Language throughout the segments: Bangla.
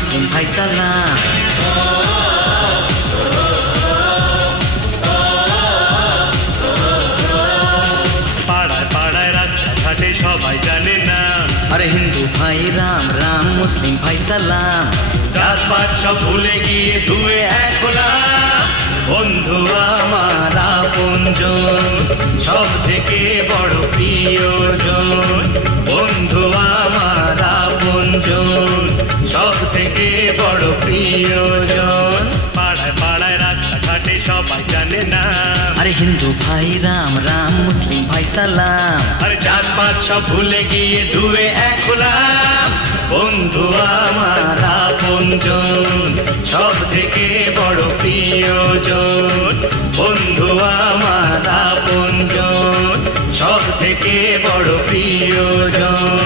মুসলিম ভাই সালাম। পাড়ায় পাড়ায় রাস্তাঘাটে সবাই জানে না, আরে হিন্দু ভাই রাম রাম, মুসলিম ভাই সালাম। জাত পাত সব ভুলে গিয়ে ধুয়ে এক হলাম। বন্ধু আমার আপনজন, সব থেকে বড় প্রিয়জন। বন্ধু আমার আপনজন, সব থেকে বড় প্রিয়জন। পাড়ায় পাড়ায় রাস্তাঘাটে সবাই জানে না, আরে হিন্দু ভাই রাম রাম, মুসলিম ভাই সালাম। আরে জাত পাত সব ভুলে গিয়ে ধুয়ে এক হলাম। বন্ধু আমার আপনজন, সব থেকে বড় প্রিয়জন। বন্ধু আমার আপনজন, সব থেকে বড় প্রিয়জন।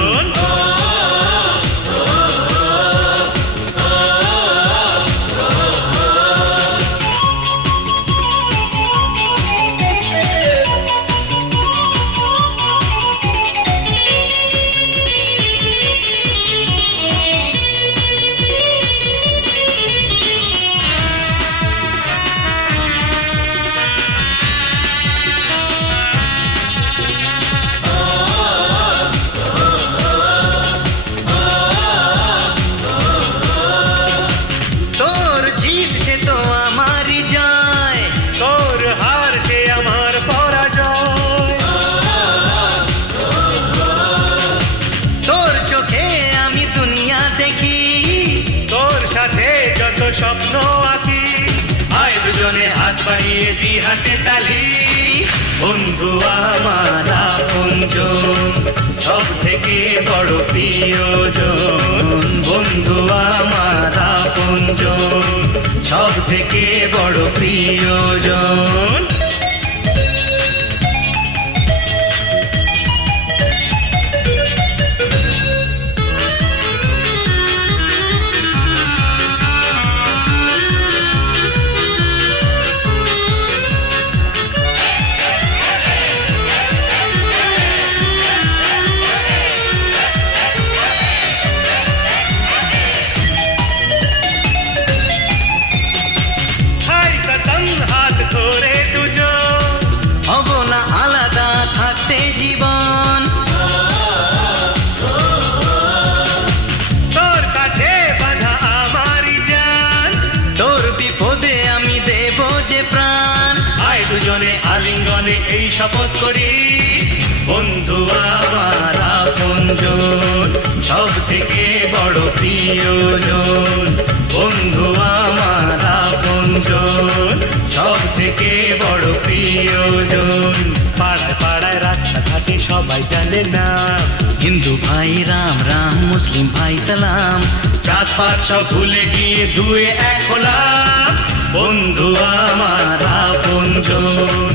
স্বপ্ন আঁকি, আয় দুজনে হাত বাড়িয়ে দি হাতে তালি। বন্ধু আমার আপনজন, সব থেকে বড় প্রিয়জন। বন্ধু আমার আপনজন, সব থেকে বড় প্রিয়জন। হাত ধরে দুজন, হব না আলাদা থাকতে জীবন। তোর কাছে বাঁধা আমারই জান, তোর বিপদে আমি দেব যে প্রাণ। আয় দুজনে আলিঙ্গনে এই শপথ করি। বন্ধু আমার আপনজন, সব থেকে বড় প্রিয়জন। বন্ধু আমার আপনজন, সব থেকে বড় প্রিয়জন। পাড়ায় পাড়ায় রাস্তাঘাটে সবাই জানে না, হিন্দু ভাই রাম রাম, মুসলিম ভাই সালাম। জাত পাত সব ভুলে গিয়ে ধুয়ে এক হলাম। বন্ধু আমার আপনজন,